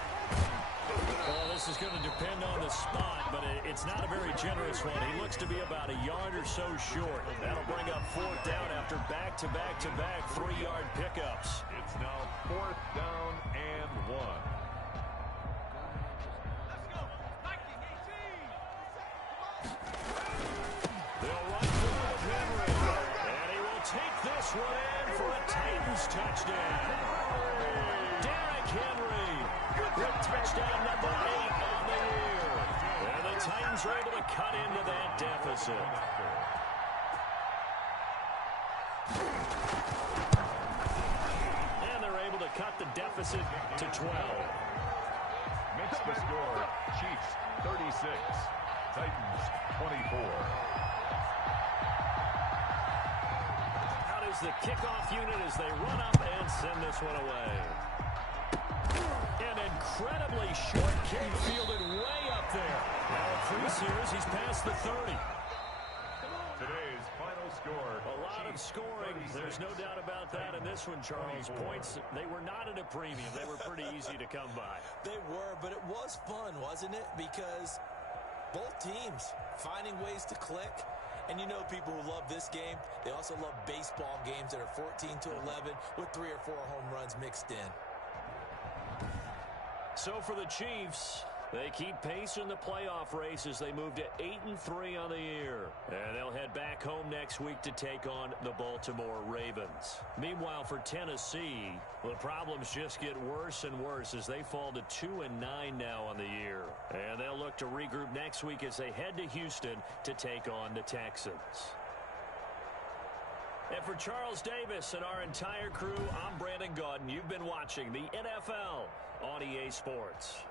Well, this is going to depend on the spot, but it's not a very generous one. He looks to be about a yard or so short. That'll bring up 4th down after back-to-back-to-back 3-yard pickups. It's now 4th down and 1. They'll run through with Henry, and he will take this one in for a Titans touchdown. Derrick Henry with touchdown number 8 on the year. And the Titans are able to cut into that deficit. And they're able to cut the deficit to 12. Makes the score Chiefs 36, Titans 24. Out is the kickoff unit as they run up and send this one away. An incredibly short kick fielded way up there. Now a crease here as he's past the 30. Today's final score. A lot of scoring. There's no doubt about that in this one, Charles. Points, they were not at a premium. They were pretty easy to come by. They were, but it was fun, wasn't it? Because both teams finding ways to click. And you know people who love this game, they also love baseball games that are 14-11 with 3 or 4 home runs mixed in. So for the Chiefs, they keep pace in the playoff race as they move to 8-3 on the year. And they'll head back home next week to take on the Baltimore Ravens. Meanwhile, for Tennessee, the problems just get worse and worse as they fall to 2-9 now on the year. And they'll look to regroup next week as they head to Houston to take on the Texans. And for Charles Davis and our entire crew, I'm Brandon Gaudin. You've been watching the NFL on EA Sports.